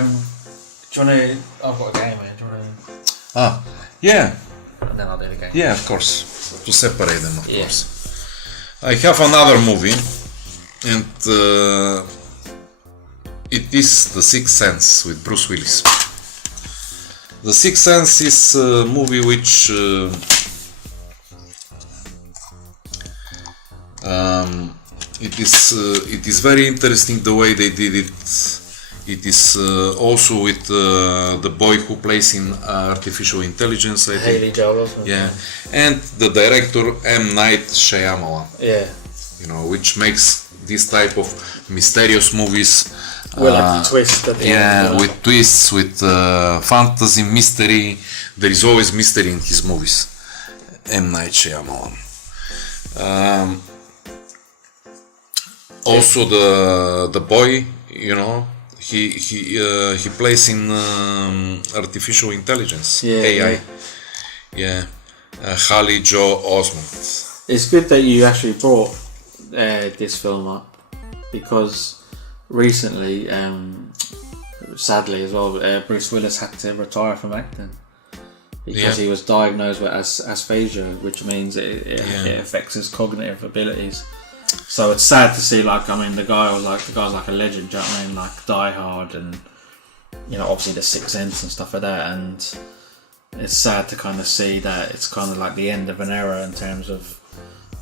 Do you want to? I've got a game, man. Do you want to? Yeah. And then I'll do the game. Yeah, of course. To separate them, of course. I have another movie, and it is The Sixth Sense with Bruce Willis. The Sixth Sense is a movie which it is very interesting the way they did it. It is also with the boy who plays in artificial intelligence, I think. Haley Joel Osment. Yeah, and the director M. Night Shyamalan. Yeah. You know, which makes this type of mysterious movies. With like a twist at the end. With twists, with fantasy, mystery. There is always mystery in his movies. M. Night Shyamalan. Also the boy, you know, he plays in artificial intelligence, AI. Yeah. Haley Joel Osment. It's good that you actually brought this film up, because recently, sadly as well, Bruce Willis had to retire from acting because he was diagnosed with aphasia, which means it affects his cognitive abilities. So it's sad to see, like, I mean, the guy's like a legend, do you know what I mean? Like Die Hard and, you know, obviously The Sixth Sense and stuff like that, and it's sad to kind of see that it's kind of like the end of an era in terms of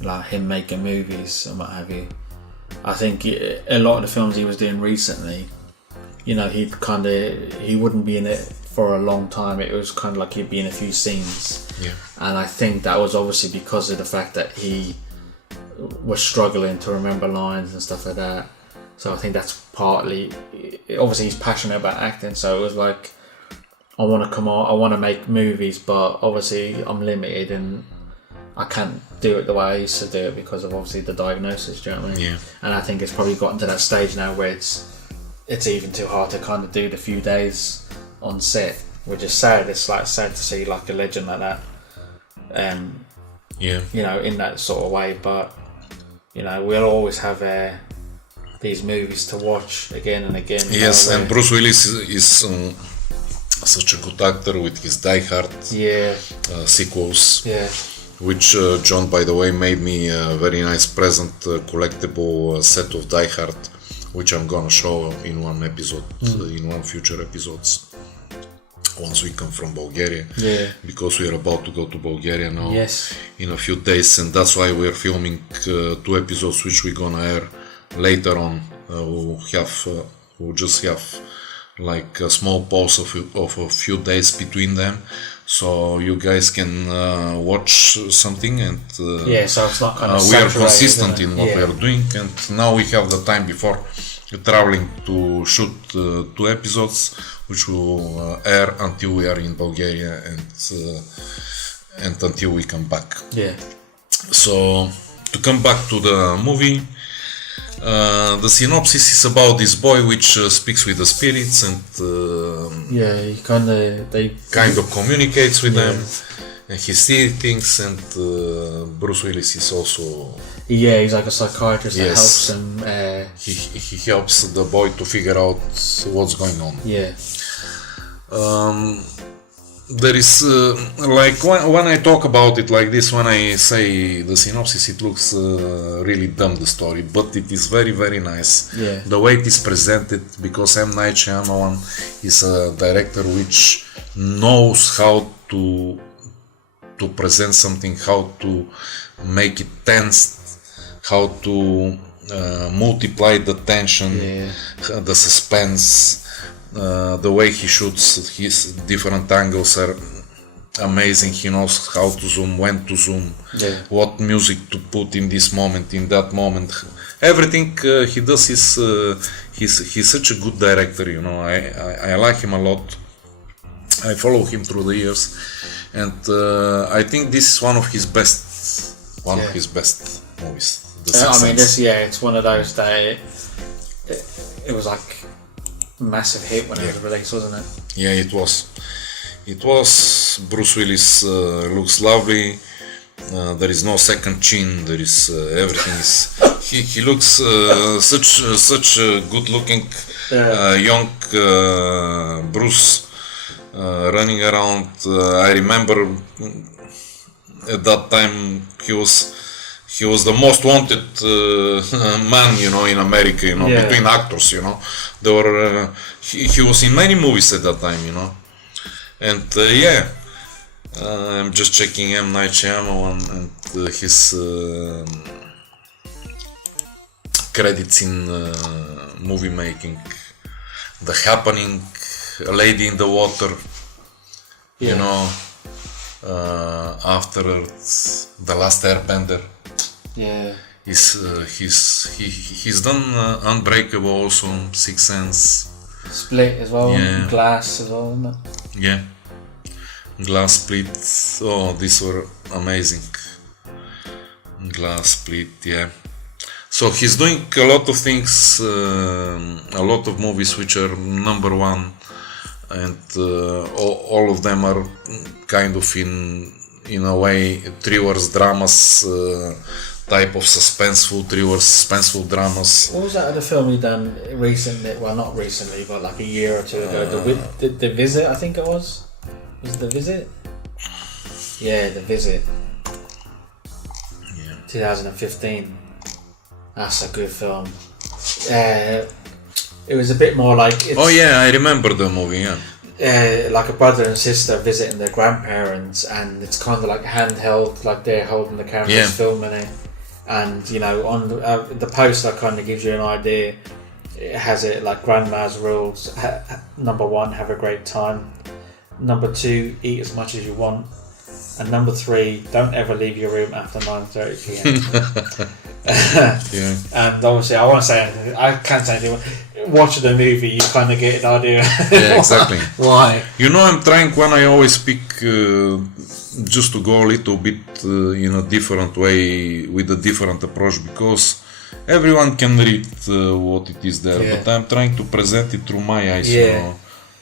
like him making movies and what have you. I think a lot of the films he was doing recently, you know, he wouldn't be in it for a long time. It was kind of like he'd be in a few scenes. Yeah. And I think that was obviously because of the fact that he was struggling to remember lines and stuff like that. So I think that's partly, obviously he's passionate about acting, so it was like, I want to come on, I want to make movies, but obviously I'm limited and I can't do it the way I used to do it because of obviously the diagnosis, do you know what I mean? Yeah. And I think it's probably gotten to that stage now where it's even too hard to kind of do the few days on set, which is sad. It's like sad to see like a legend like that, you know, in that sort of way. But you know, we'll always have these movies to watch again and again. Yes, and Bruce Willis is such a good actor with his Die Hard sequels. Yeah. Which John, by the way, made me a very nice present, collectible set of Die Hard, which I'm gonna show in one episode, in one future episodes, once we come from Bulgaria. Yeah. Because we are about to go to Bulgaria now. Yes. In a few days, and that's why we're filming 2 episodes, which we're gonna air later on. We'll just have like a small pause of a few days between them, so you guys can watch something, and so it's not kind of we are consistent in what we are doing. And now we have the time before traveling to shoot 2 episodes, which will air until we are in Bulgaria and until we come back. Yeah. So to come back to the movie, the synopsis is about this boy which speaks with the spirits and they kind of communicates with them, and he sees things, and Bruce Willis is also he's like a psychiatrist that helps him. He helps the boy to figure out what's going on. There is like when I talk about it like this, when I say the synopsis, it looks really dumb, the story, but it is very, very nice. The way it is presented, because M. Night Shyamalan is a director which knows how to present something, how to make it tense, how to multiply the tension, the suspense. The way he shoots, his different angles are amazing. He knows how to zoom, when to zoom, what music to put in this moment, in that moment. Everything he does is he's such a good director, you know. I like him a lot. I follow him through the years, and I think this is one of his best movies. I mean, it's one of those that it was like massive hit when it was released, wasn't it? Yeah, it was. Bruce Willis looks lovely. There is no second chin. There is everything is. He looks such a good looking young Bruce running around. I remember at that time he was the most wanted man, in America, between actors, There were he was in many movies at that time, and I'm just checking M. Night Shyamalan and his credits in movie making. The Happening, A Lady in the Water, afterwards, The Last Airbender. Yeah. He's done Unbreakable also, Sixth Sense. Split as well, Glass as well, isn't it? Yeah. Glass Split, oh, these were amazing. Glass Split, yeah. So he's doing a lot of things, a lot of movies which are number one, and all of them are kind of in a way thrillers, dramas, type of suspenseful thrillers, suspenseful dramas. What was that other film he done recently? Well, not recently, but like a year or two ago. The Visit, I think it was. Was it The Visit? Yeah, The Visit. Yeah. 2015. That's a good film. It was a bit more like... Oh yeah, I remember the movie, yeah. Like a brother and sister visiting their grandparents, and it's kind of like handheld, like they're holding the cameras, filming it. And, on the poster kind of gives you an idea. It has it like grandma's rules. Number 1, have a great time. Number 2, eat as much as you want. And number 3, don't ever leave your room after 9:30 p.m. Yeah. And obviously, I won't say anything. I can't say anything. Watching the movie, you kind of get an idea. Yeah, exactly. Why? I'm trying when I always speak just to go a little bit in a different way, with a different approach, because everyone can read what it is there, but I'm trying to present it through my eyes,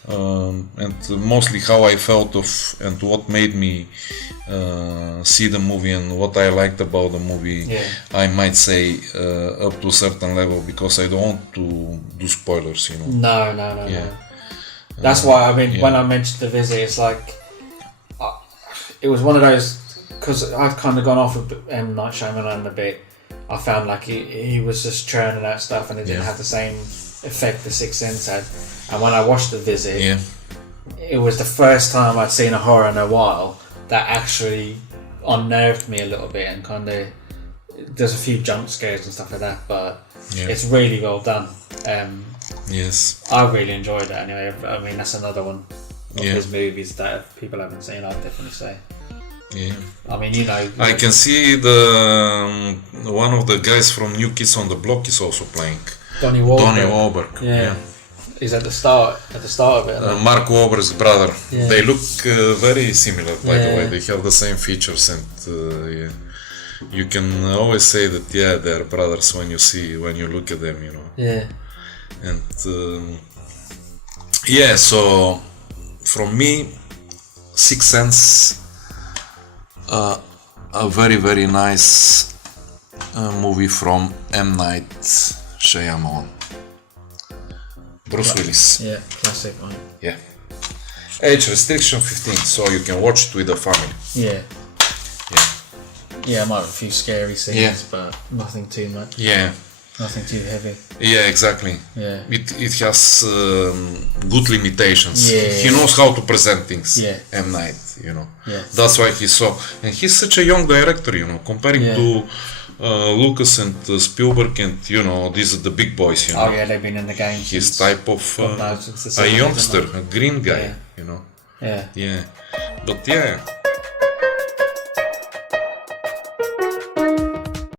and mostly how I felt and what made me see the movie and what I liked about the movie. I might say up to a certain level, because I don't want to do spoilers, No. That's why, when I mentioned The Visit, it's like it was one of those, because I've kind of gone off of M. Night Shyamalan a bit. I found like he was just churning out stuff, and it didn't have the same effect the Sixth Sense had. And when I watched The Visit, it was the first time I'd seen a horror in a while that actually unnerved me a little bit, and kind of, there's a few jump scares and stuff like that, but it's really well done. Yes. I really enjoyed it anyway. That's another one of his movies that if people haven't seen, I'd definitely say. Yeah. I can see the one of the guys from New Kids on the Block is also playing. Donnie Wahlberg. Yeah. He's at the start of it. Mark Wahlberg's brother. Yeah. They look very similar, by the way. They have the same features, and you can always say that they're brothers when you look at them, Yeah. And so from me, Sixth Sense, a very, very nice movie from M. Night Shyamalan. Bruce Willis. Yeah, classic one. Yeah. Age restriction 15, so you can watch it with the family. Yeah. Yeah, I might have a few scary scenes, but nothing too much. Yeah. Nothing too heavy. Yeah, exactly. Yeah. It has good limitations. Yeah. He knows how to present things. Yeah. M. Night, Yeah. That's why he's so... And he's such a young director, comparing to Lucas and Spielberg, and these are the big boys. Oh yeah, they've been in the game. His type of a youngster, a green guy. Yeah. Yeah. But